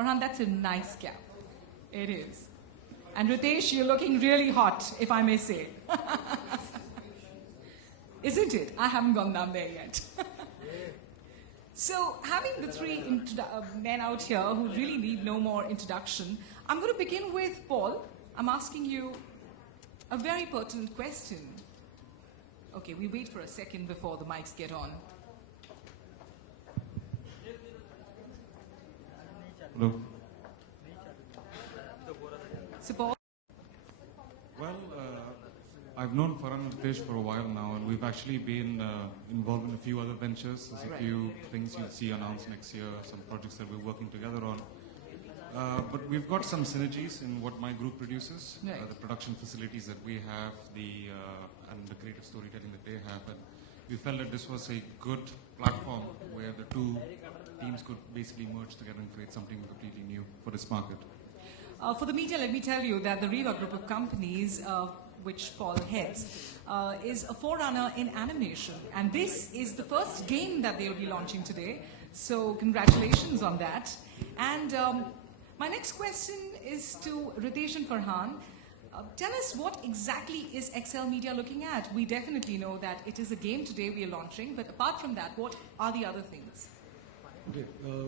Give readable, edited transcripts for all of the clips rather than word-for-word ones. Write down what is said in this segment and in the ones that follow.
Farhan, that's a nice cap. It is. And Ritesh, you're looking really hot, if I may say. Isn't it? I haven't gone down there yet. So, having the three men out here who really need no more introduction, I'm going to begin with Paul. I'm asking you a very pertinent question. Okay, we wait for a second before the mics get on. Hello. So, Paul? Well, I've known Farhan and Ritesh for a while now, and we've actually been involved in a few other ventures. There's a few things you'll see announced next year, some projects that we're working together on. But we've got some synergies in what my group produces, right. The production facilities that we have, and the creative storytelling that they have. And we felt that this was a good platform where the two teams could basically merge together and create something completely new for this market. For the media, let me tell you that the Riva group of companies, which Paul heads, is a forerunner in animation. And this is the first game that they'll be launching today. So congratulations on that. And my next question is to Ritesh and Farhan. Tell us, what exactly is XL Media looking at? We definitely know that it is a game today we are launching, but apart from that, what are the other things? Okay,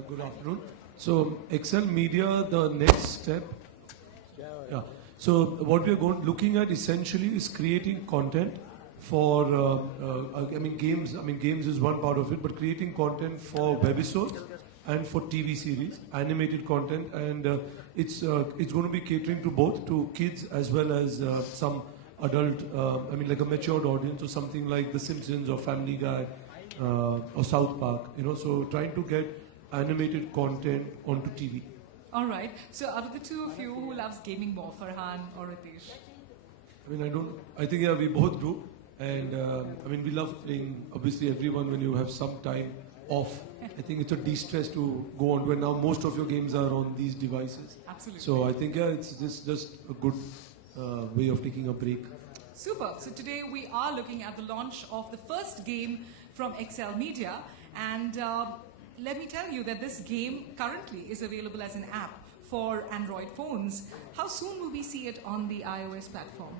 good afternoon. So XL Media, the next step. Yeah. So what we are looking at essentially is creating content for, games. Games is one part of it, but creating content for webisodes and for TV series, animated content, and it's going to be catering to both, to kids as well as some adult, like a matured audience, or something like The Simpsons or Family Guy or South Park. So trying to get animated content onto TV. All right. So out of the two of you, who loves gaming more, Farhan or Ritesh? I think we both do. And we love playing, obviously everyone, when you have some time off. I think it's a de-stress to go on to, and now most of your games are on these devices. Absolutely. So I think, it's just a good way of taking a break. Super. So today we are looking at the launch of the first game from XL Media, and let me tell you that this game currently is available as an app for Android phones. How soon will we see it on the iOS platform?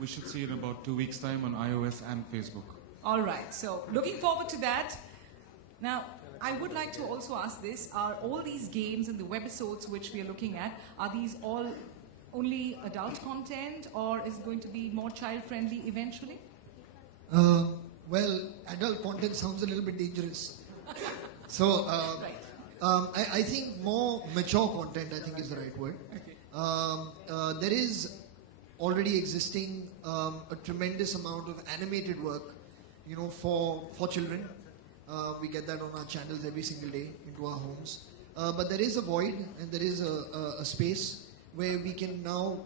We should see it in about 2 weeks' time on iOS and Facebook. All right, so looking forward to that. Now, I would like to also ask this, are all these games and the webisodes which we are looking at, are these all only adult content, or is it going to be more child-friendly eventually? Well, adult content sounds a little bit dangerous. So, Right. I think more mature content, I think, is the right word. Okay. There is already existing a tremendous amount of animated work, for children. We get that on our channels every single day into our homes. But there is a void, and there is a space where we can now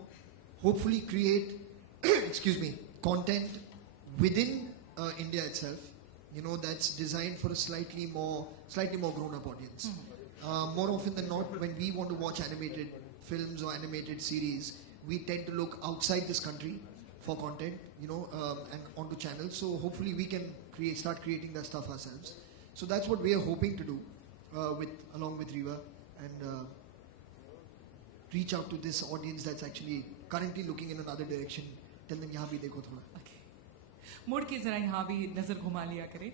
hopefully create, content within India itself, that's designed for a slightly more grown-up audience. More often than not, when we want to watch animated films or animated series, we tend to look outside this country for content, and onto channels. So hopefully we can start creating that stuff ourselves. So that's what we are hoping to do, along with Riva, and reach out to this audience that's actually currently looking in another direction. Tell them, yahan bhi dekho thoda. मुड़ के जरा यहाँ भी नजर घुमा लिया करें.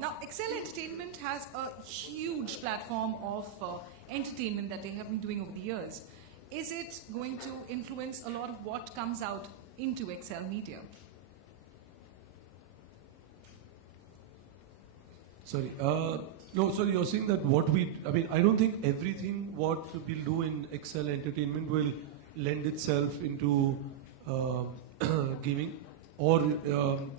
Now, XL Entertainment has a huge platform of entertainment that they have been doing over the years. Is it going to influence a lot of what comes out into XL Media? Sorry. No, sorry, you're saying that I don't think everything what we'll do in XL Entertainment will lend itself into gaming, or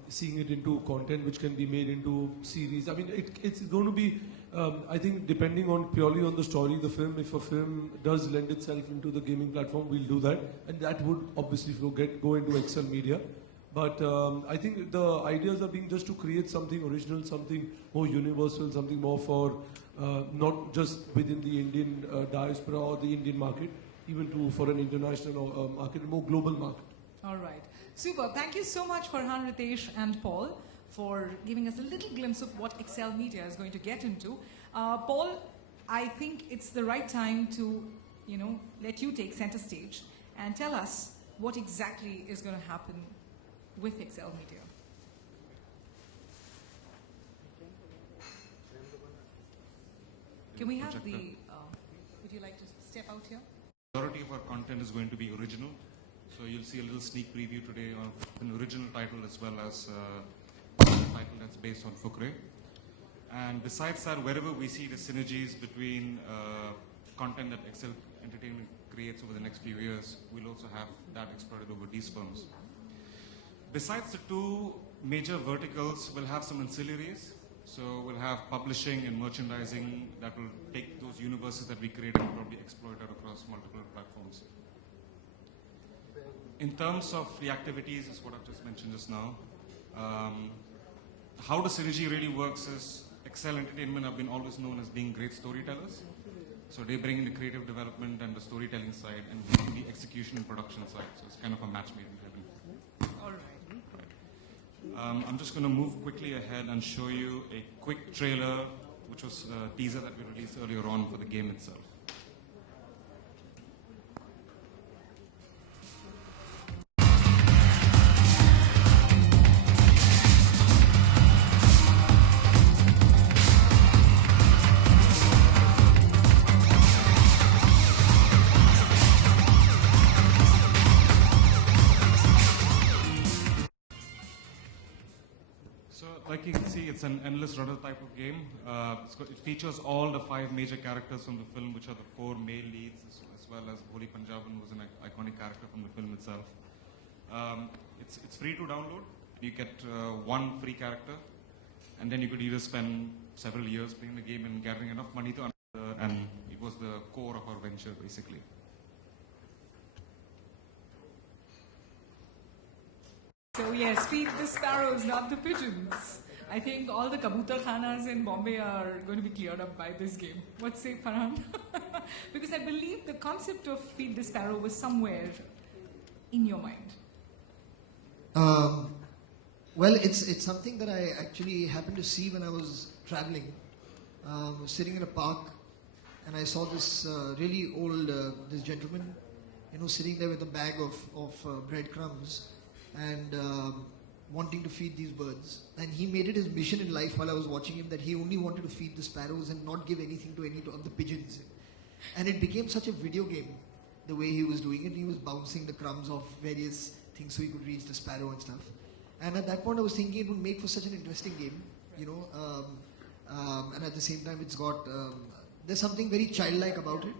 seeing it into content which can be made into series. It's going to be, I think, depending purely on the story, the film. If a film does lend itself into the gaming platform, we'll do that, and that would obviously go into XL Media. But I think the ideas are being just to create something original, something more universal, something more for not just within the Indian diaspora or the Indian market, even for an international market, a more global market. All right. Super. Thank you so much, Farhan, Ritesh, and Paul, for giving us a little glimpse of what XL Media is going to get into. Paul, I think it's the right time to, let you take center stage and tell us what exactly is going to happen with Excel Media. Can we have Projector. would you like to step out here? Majority of our content is going to be original. So you'll see a little sneak preview today of an original title as well as a title that's based on Fukre. And besides that, wherever we see the synergies between content that Excel Entertainment creates over the next few years, we'll also have that exploited over these firms. Besides the two major verticals, we'll have some ancillaries. So we'll have publishing and merchandising that will take those universes that we create and probably exploit it across multiple platforms. In terms of the activities, is what I've just mentioned just now. How the synergy really works is Excel Entertainment have been always known as being great storytellers. So they bring in the creative development and the storytelling side, and we bring the execution and production side. So it's kind of a match made in heaven. All right. I'm just going to move quickly ahead and show you a quick trailer, which was a teaser that we released earlier on for the game itself. So, like you can see, it's an endless runner type of game. It features all the 5 major characters from the film, which are the 4 male leads, as well as Bholi Punjaban, who's an iconic character from the film itself. It's free to download. You get 1 free character, and then you could either spend several years playing the game and gathering enough money to and it was the core of our venture, basically. So yes, feed the sparrows, not the pigeons. I think all the kabutar khanas in Bombay are going to be cleared up by this game. What say, Farhan? Because I believe the concept of feed the sparrow was somewhere in your mind. Well, it's something that I actually happened to see when I was traveling. I was sitting in a park, and I saw this really old this gentleman, sitting there with a bag of breadcrumbs and wanting to feed these birds. And he made it his mission in life while I was watching him that he only wanted to feed the sparrows and not give anything to any of the pigeons. And it became such a video game, the way he was doing it. He was bouncing the crumbs off various things so he could reach the sparrow and stuff. And at that point I was thinking it would make for such an interesting game, and at the same time it's got, there's something very childlike about it.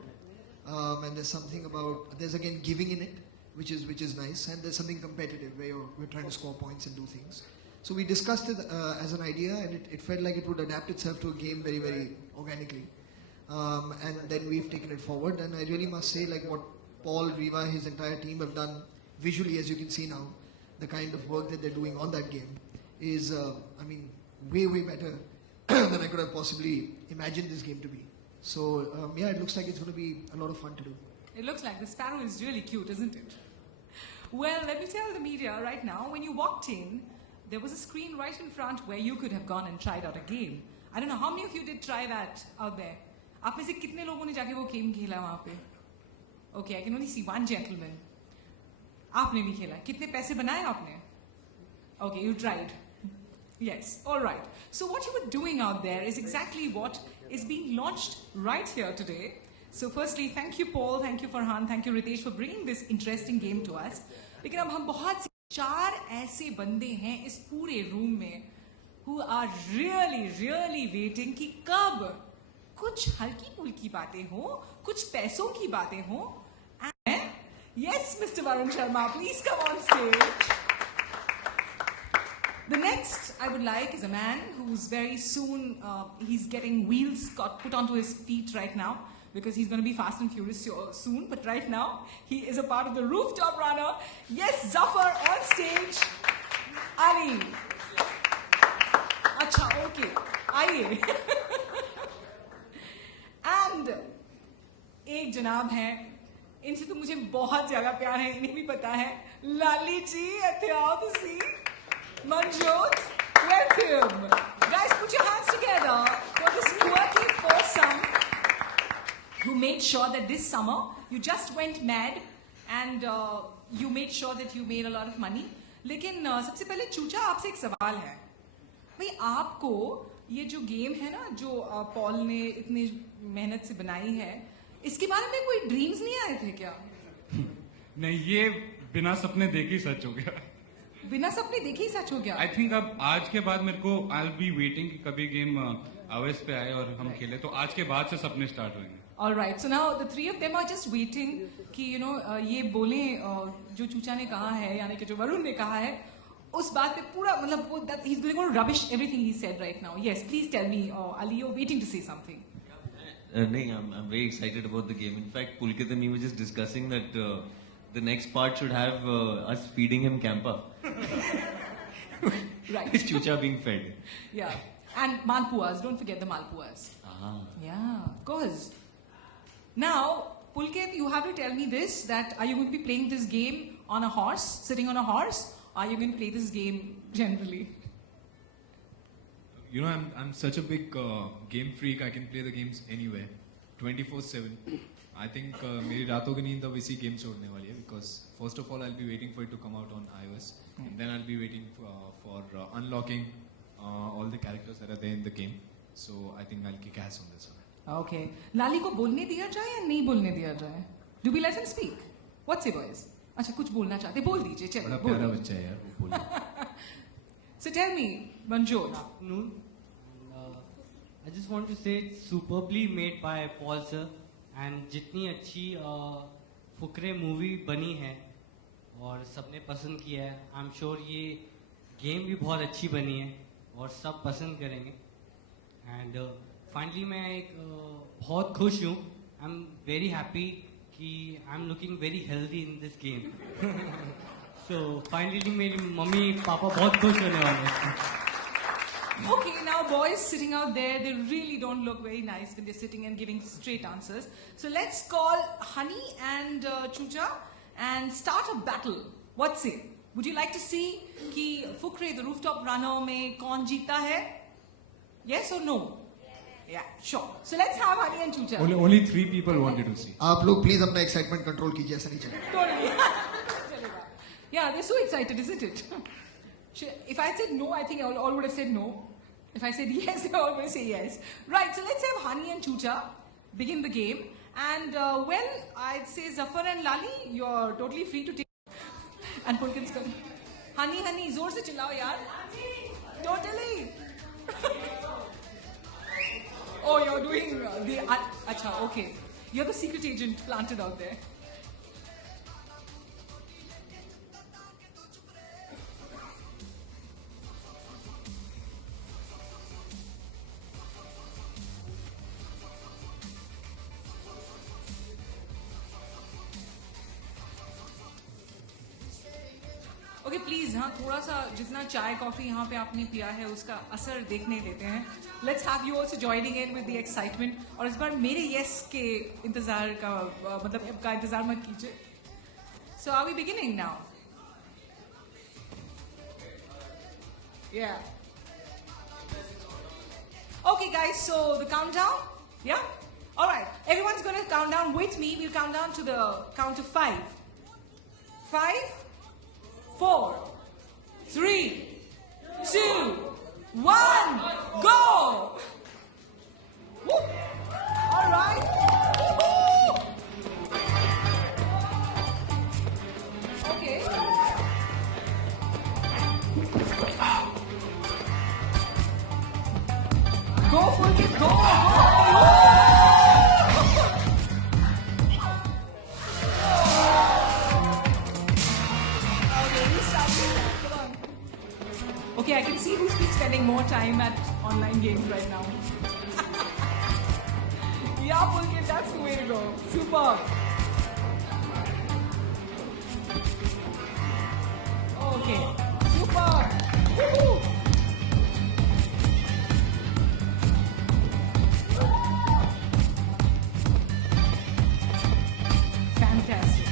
And there's again giving in it, which is nice, and there's something competitive where we're trying to score points and do things. So we discussed it as an idea, and it felt like it would adapt itself to a game very, very organically. And then we've taken it forward, and I really must say, like what Paul, Riva, his entire team have done visually, as you can see now, the kind of work that they're doing on that game is, way, way better than I could have possibly imagined this game to be. So, it looks like it's going to be a lot of fun to do. It looks like the sparrow is really cute, isn't it? Well, let me tell the media right now, when you walked in, there was a screen right in front where you could have gone and tried out a game. I don't know, how many of you did try that out there? आप में से कितने लोगों ने जाके वो game खेला वहाँ पे? Okay, I can only see one gentleman. आपने भी खेला. कितने पैसे बनाए आपने? Okay, you tried. Yes, all right. So what you were doing out there is exactly what is being launched right here today. So firstly, thank you Paul, thank you Farhan, thank you Ritesh for bringing this interesting game to us. लेकिन अब हम बहुत से 4 ऐसे बंदे हैं इस पूरे रूम में who are really waiting कि कब कुछ हल्की फुल्की बातें हो, कुछ पैसों की बातें हो. And yes, Mr. Varun Sharma, please come on stage. The next I would like is a man who's very soon, he's getting wheels put onto his feet right now, because he's going to be fast and furious soon. But right now, he is a part of the rooftop runner. Yes, Zafar on stage. Ali. Acha, okay. Aye. And एक जनाब हैं, इनसे तो मुझे बहुत ज़्यादा प्यार है, इन्हें भी पता है. Lali ji, Athiyao Tusi. Manjot, welcome. Guys, put your hands together for this quirky foursome. who made sure that this summer you just went mad and you made sure that you made a lot of money. लेकिन सबसे पहले चूचा आपसे एक सवाल है भाई, आपको ये जो गेम है ना जो पॉल ने इतनी मेहनत से बनाई है, इसके बारे में कोई ड्रीम्स नहीं आए थे क्या? नहीं, ये बिना सपने देखे सच हो गया. बिना सपने देखे ही सच हो गया. आई थिंक अब आज के बाद मेरे को आई विल बी वेटिंग कि कभी गेम आवेश पे आए और हम खेले, तो आज के बाद से सपने स्टार्ट होंगे. All right, so now the three of them are just waiting कि ये बोले जो चूचा ने कहा है, यानी कि जो वरुण ने कहा है, उस बात पे पूरा मतलब वो that he's going to rubbish everything he said right now. Yes, please tell me, Ali, you're waiting to say something. No, I'm very excited about the game. In fact, Pulkit and he were just discussing that the next part should have us feeding him Campa. Right. Chucha being fed. Yeah. And malpuas, don't forget the malpuas. Yeah, of course. Now, Pulkit, you have to tell me this, that are you going to be playing this game on a horse, sitting on a horse, or are you going to play this game generally? You know, I'm such a big game freak. I can play the games anywhere, 24/7. I think मेरी रातों की नींद अब इसी game से उड़ने वाली है, because first of all I'll be waiting for it to come out on iOS, and then I'll be waiting for unlocking all the characters that are there in the game. So I think I'll kick ass on this one. Okay. लाली को बोलने दिया जाए या नहीं बोलने दिया जाए? Do we let him speak? What say, boys? अच्छा, कुछ बोलना चाहते बोल दीजिए, चलो. बड़ा प्यारा बच्चा है यार, वो बोलिए. So tell me, Manjot. Good afternoon. I just want to say it's superbly made by Paul sir, and जितनी अच्छी फुकरे मूवी बनी है और सबने पसंद किया है, I'm sure ये गेम भी बहुत अच्छी बनी है और सब पसंद करेंगे. And finally मैं एक बहुत खुश हूँ. I'm very happy कि I'm looking very healthy in this game. So finally मेरी मम्मी पापा बहुत खुश होने वाले हैं. Okay, now boys sitting out there, they really don't look very nice when they're sitting and giving straight answers. So let's call Honey and Chucha and start a battle. What say? Would you like to see कि Fukre the rooftop runner में कौन जीता है? Yes or no? Yeah, sure. So let's have Honey and Chucha. Only 3 people wanted to see. आप लोग please अपना excitement control कीजिए, ऐसा नहीं चलेगा. Totally. Yeah, they're so excited, isn't it? If I said no, I think all would have said no. If I said yes, they all will say yes. Right, so let's have Honey and Chucha begin the game. And well, I'd say Zafar and Lali, you're totally free to take. And Pulkin's coming. Honey, honey, zor se chillao yaar. Totally. Oh, you're doing the... Acha, okay. You're the secret agent planted out there. Okay please, हाँ थोड़ा सा जितना चाय coffee यहाँ पे आपने पिया है उसका असर देखने देते हैं. Let's have you also joining in with the excitement. और इस बार मेरे यस के इंतजार का मतलब का इंतजार मत कीजिए. So are we beginning now? Yeah okay guys, so the countdown. Yeah alright, एवरीवन's going to count down with me. We'll count down to the count of 5. 5, 4, 3, 2, 1, go! Woo. All right. Woo-hoo. Okay. Go for it, go! Okay, I can see who's been spending more time at online games right now. Yeah, Pulkit, that's the way to go. Super. Okay, super. Woohoo. Fantastic.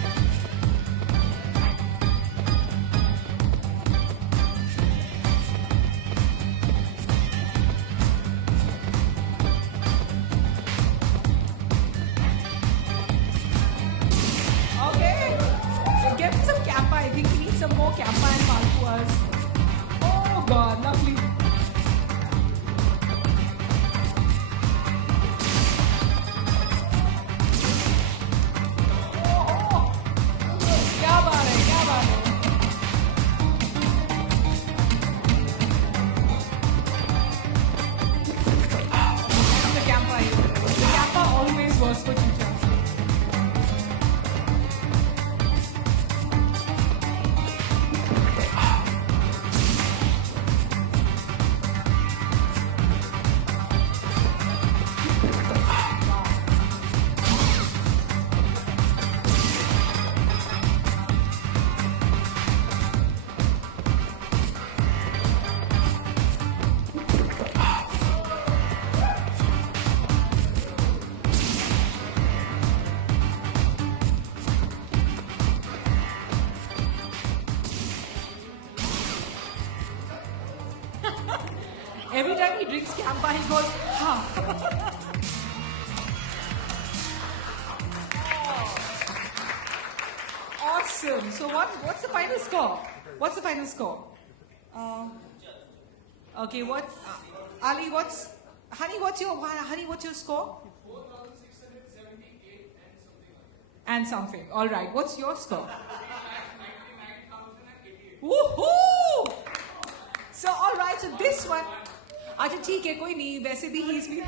Appa and Malpuas. Oh God, lovely. क्या बात है, क्या बात है. That's the Campa. The Campa always works for teachers. Every time he drinks Campa, he goes, ha. Awesome. So what's the final score? What's the final score? Okay, what? Ali, honey, what's your score? 4,678 and something. All right. What's your score? 99,088. Woohoo! So all right. So this one. अच्छा ठीक है कोई नहीं वैसे भी he's been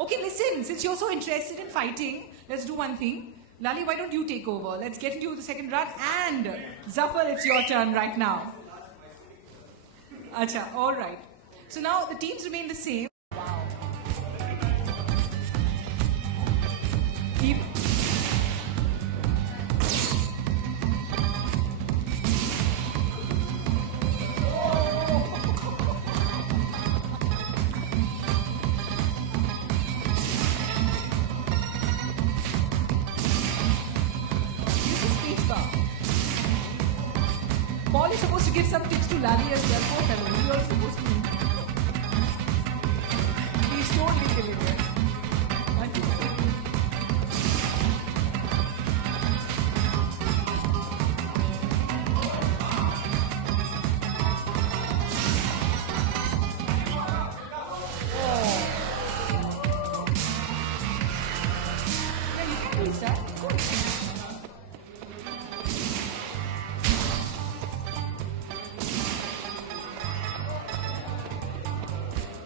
okay listen since you're so interested in fighting let's do one thing Lali why don't you take over let's get into the second round and Zafar it's your turn right now acha all right so now the teams remain the same wow keep Paul is supposed to give some tips to Lali as well. Poor fellow. He was supposed to. He's totally killing it. Yeah, you can do that.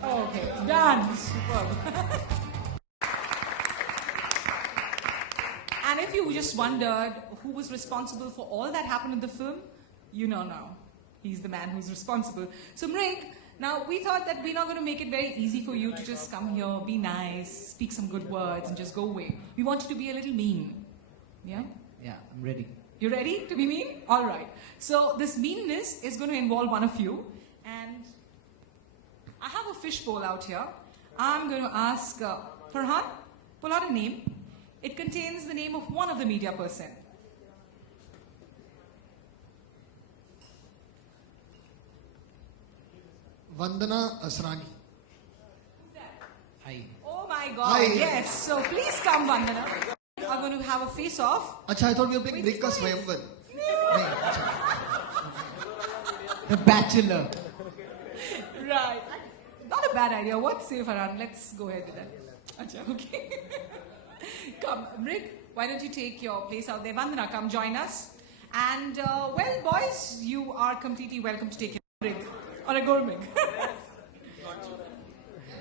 Okay, done. Superb. And if you just wondered who was responsible for all that happened in the film, you know now. He's the man who's responsible. So Mrig, now we thought that we're not going to make it very easy for you to just come here, be nice, speak some good words and just go away. We want you to be a little mean. Yeah? Yeah, I'm ready. You ready to be mean? All right. So this meanness is going to involve one of you. And I have a fishbowl out here. I'm going to ask Farhan, pull out a name. It contains the name of one of the media person. Vandana Asrani. Hi. Oh my God, Hi. yes. So please come, Vandana. We are going to have a face-off. Acha, I thought we were playing Brick ka Swayamvar. Nahi, acha. The Bachelor. Right. Not a bad idea. What say, Farhan? Let's go ahead with that. Acha, okay. Come, Rick, why don't you take your place out there? Vandana, come join us. And, well, boys, you are completely welcome to take your Rick or a gourmet.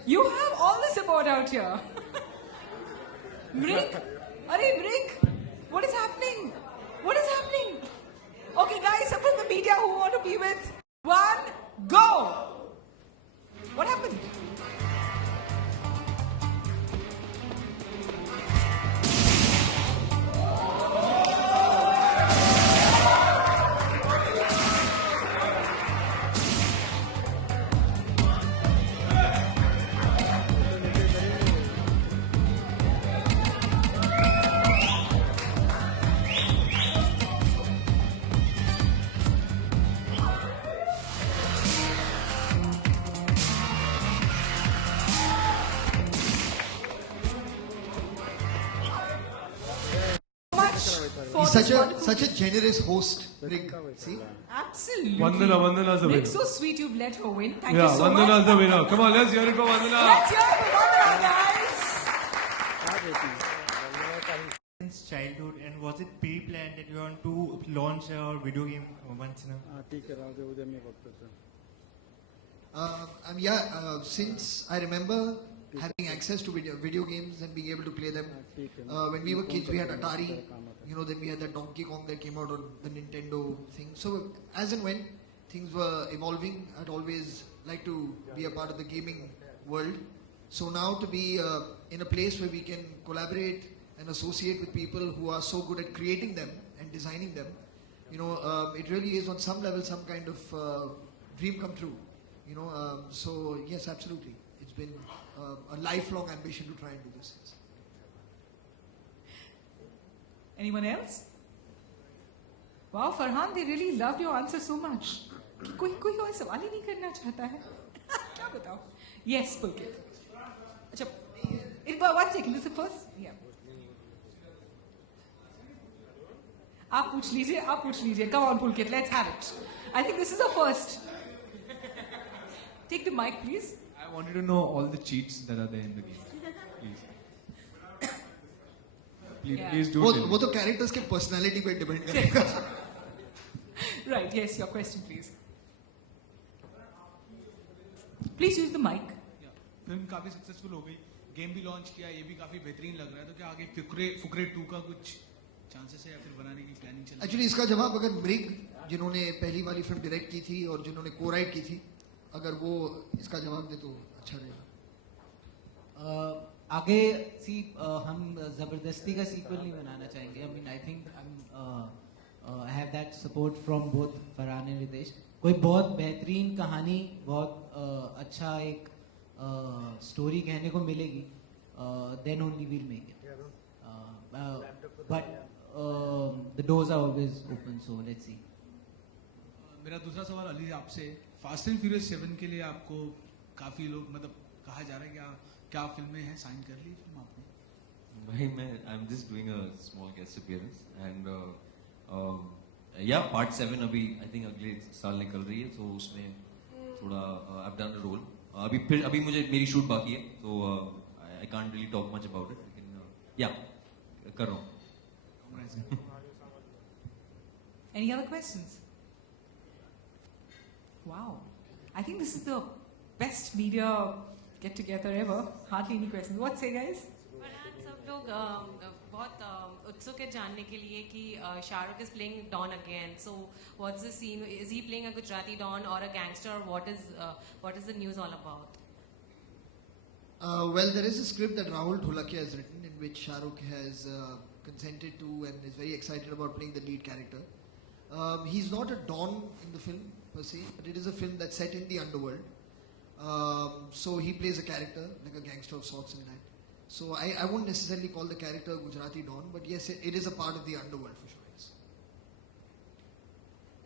You have all the support out here. Rick, Arey, Rick, what is happening? What is happening? Okay, guys, some from the media who want to be with. One, go! What happened? for He's this wonderful such a generous host, Rig. See? Absolutely. Vandana's the winner. Rick, so sweet you've let her win. Thank you Yeah, so Vandana's much. the winner. Come on, let's hear it for Vandana. Let's hear it for Vandana, guys. Since childhood, and was it pre-planned that you want to launch a video game once in a? Since I remember having access to video games and being able to play them. When we were kids, we had Atari. Then we had that Donkey Kong that came out on the Nintendo thing. So as and when things were evolving, I'd always like to be a part of the gaming world. So now to be in a place where we can collaborate and associate with people who are so good at creating them and designing them, it really is on some level some kind of dream come true. So yes, absolutely. It's been a lifelong ambition to try and do this. Yes. Anyone else? Wow, Farhan, they really loved your answer so much. कोई और सवाल ही नहीं करना चाहता है क्या बताओ? Yes, Pulkit. अच्छा, 1 second. This is the first. Yeah. आप पूछ लीजिए. Come on, Pulkit. Let's have it. I think this is a first. Take the mic, please. I wanted to know all the cheats that are there in the game. Please. Yeah. Please do. वो तो characters के personality पे depend करेगा. Right. Yes, your question, please. Please use the mic. Film काफी successful हो गई, game भी launch किया, ये भी काफी बेहतरीन लग रहा है, तो क्या आगे फुकरे 2 का कुछ चांसेस है या फिर बनाने की प्लानिंग चल रही है? एक्चुअली इसका जवाब अगर मृग जिन्होंने पहली वाली फिल्म डायरेक्ट की थी और जिन्होंने को-राइट की थी, अगर वो इसका जवाब दे तो अच्छा रहेगा. आगे हम जबरदस्ती का सीक्वल नहीं बनाना चाहेंगे. I mean, I think I have that support from both Farhan and Ritesh. कोई बहुत बेहतरीन कहानी, बहुत अच्छा एक स्टोरी कहने को मिलेगी, then only we'll make it. But the doors are always open, so let's see. मेरा दूसरा सवाल अली आपसे, फास्ट एंड फ्यूरियस 7 के लिए आपको काफी लोग मतलब कहा जा रहा है क्या फिल्में हैं, साइन कर ली फिल्म आपने? भाई I'm just doing a small guest appearance and part 7 अभी I think अगले साल निकल रही है, तो उसमें थोड़ा I've done a role. अभी मुझे मेरी शूट बाकी है, तो I can't really talk much about it, लेकिन कर रहा हूँ. Any other questions? Wow. I think this is the best media get together ever. Hardly any questions. What say, guys? सब लोग बहुत उत्सुक है जानने के लिए कि Shahrukh is playing Don again. So what's the scene? Is he playing a Gujarati Don or a gangster? What is the news all about? Well, there is a script that Rahul Dholakia has written in which Shahrukh has consented to and is very excited about playing the lead character. He's not a Don in the film per se, but it is a film that's set in the underworld. So he plays a character, like a gangster of sorts in that. So I wouldn't necessarily call the character Gujarati Don, but yes, it is a part of the underworld for sure. Yes.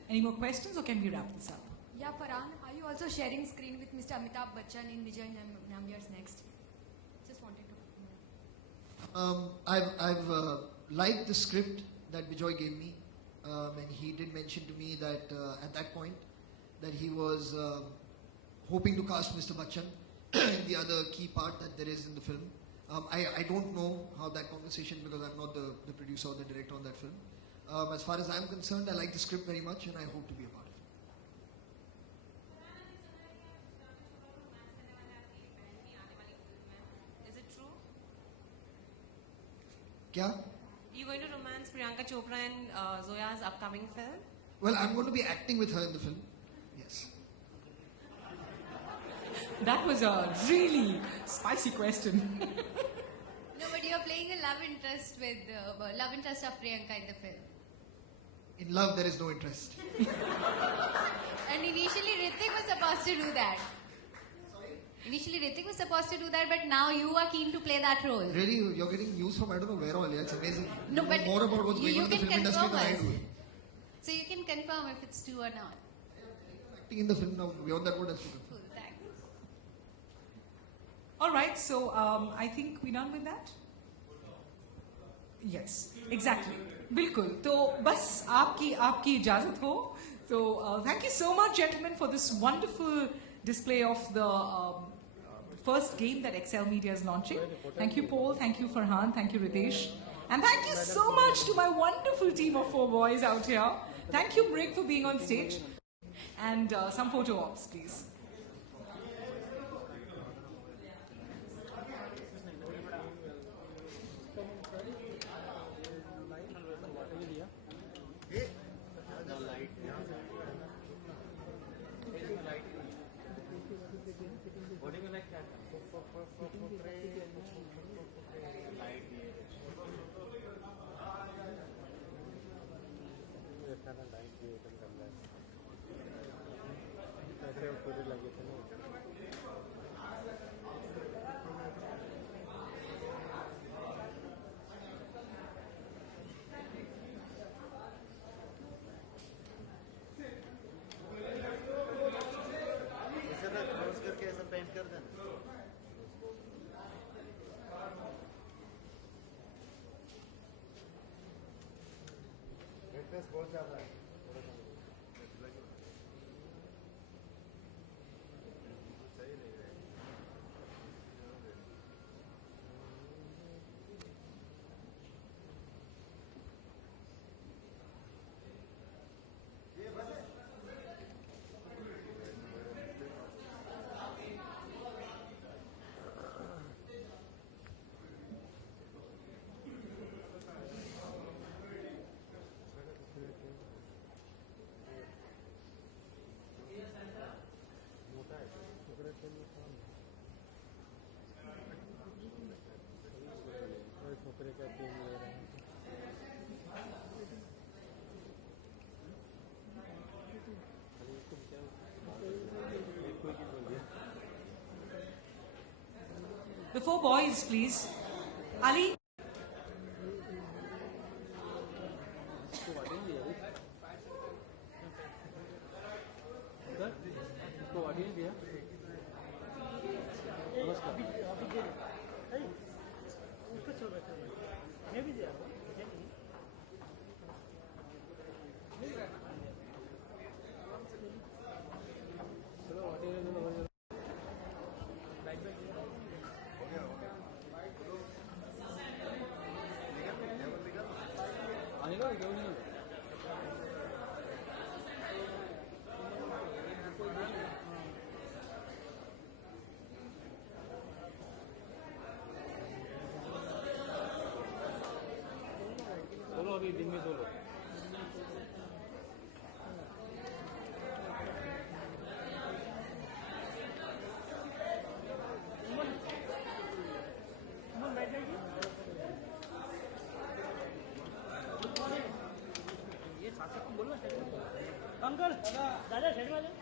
Any more questions or can we wrap this up? Yeah, Farhan, are you also sharing screen with Mr. Amitabh Bachchan in Vijay Nambiar's next? Just wanted to know. I've liked the script that Vijay gave me, and he did mention to me that at that point that he was hoping to cast Mr. Bachchan in the other key part that there is in the film. I don't know how that conversation, because I'm not the producer or the director on that film. As far as I'm concerned, I like the script very much and I hope to be a part of it. Is it true? Kya? You going to romance Priyanka Chopra and Zoya's upcoming film? Well, I'm going to be acting with her in the film. Yes. That was a really spicy question. No, but you're playing a love interest with love interest of Priyanka in the film. In love, there is no interest. And initially Rithik was supposed to do that. Initially Rithik was supposed to do that, but now you are keen to play that role. Really? You're getting news from I don't know where all. It's amazing. No, you but know more about what's going on in the film industry than I do. So you can confirm if it's true or not. Acting in the film now, beyond that, what else to confirm? Cool, thanks. All right, so I think we're done with that? Yes, exactly. बिल्कुल, तो बस आपकी इजाजत हो. So thank you so much, gentlemen, for this wonderful display of the first game that Excel Media is launching. Thank you, Paul. Thank you, Farhan. Thank you, Ritesh. And thank you so much to my wonderful team of 4 boys out here. Thank you, Brig, for being on stage. And some photo ops, please. बहुत ज्यादा है. The 4 boys, please. Ali. अभी दिन में 2 लोग. ये साथ को बोलो अंकल दादा साइड में आ जाओ.